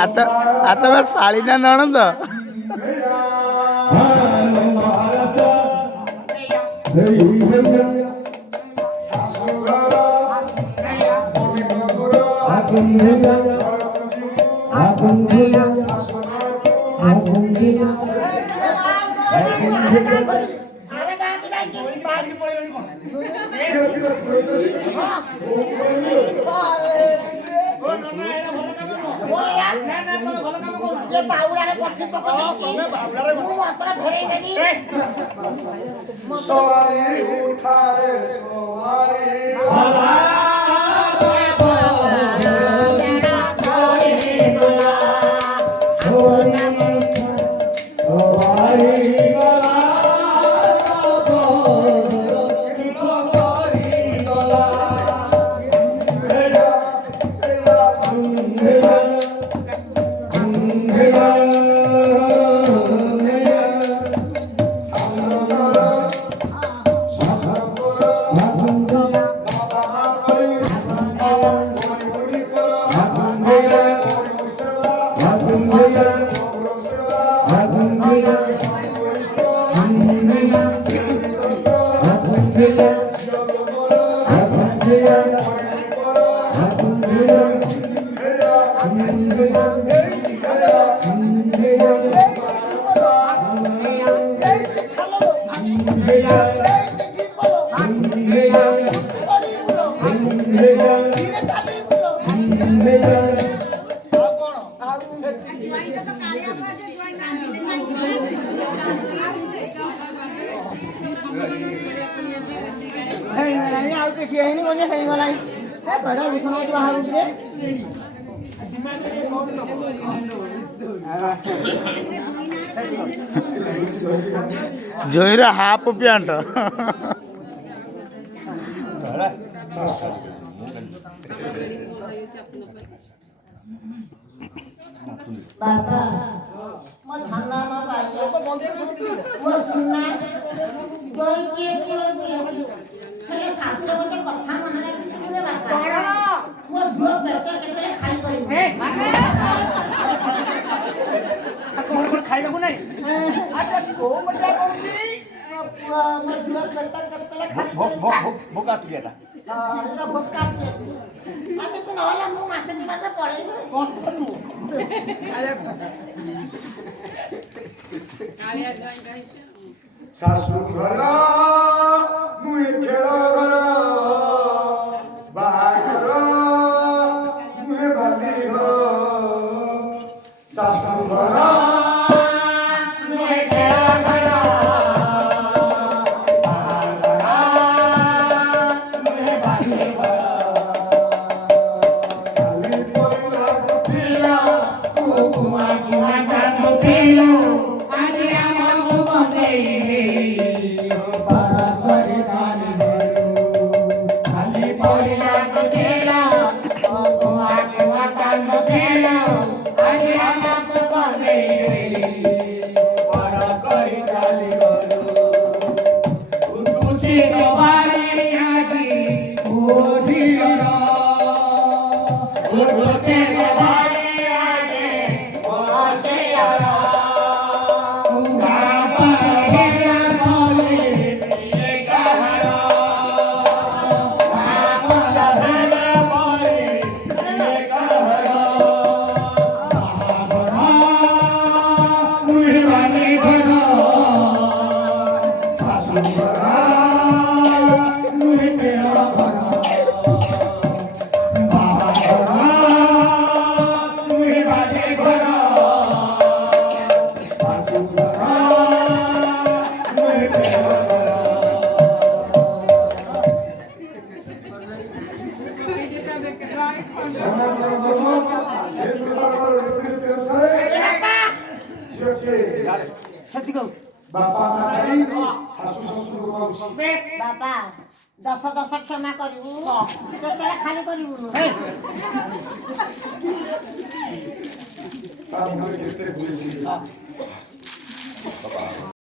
आता मैं साड़ी ना नणंद सवारी उठाए सवारी जोईरा हाफ प्यांट बाबा म थाना मा बाइले को बंदे म सुन्ना कोई के हेले शास्त्र गोटे कथा मन राखिले बाबा कण म झुओ पेट केते खाली करी हे कोन खाइले को नहीं अच्छा को मजा करूची म झुओ पेट केते खाली भोका पिएला अरे भोका पिए आते तो नहला मु मासे दिमाग पड़े कोन करू सासू घर मुई खेल घर बाहर मुहे बाली घर सासू घर मुहे खेल घर बापा दस दस क्षमा करू खाली करू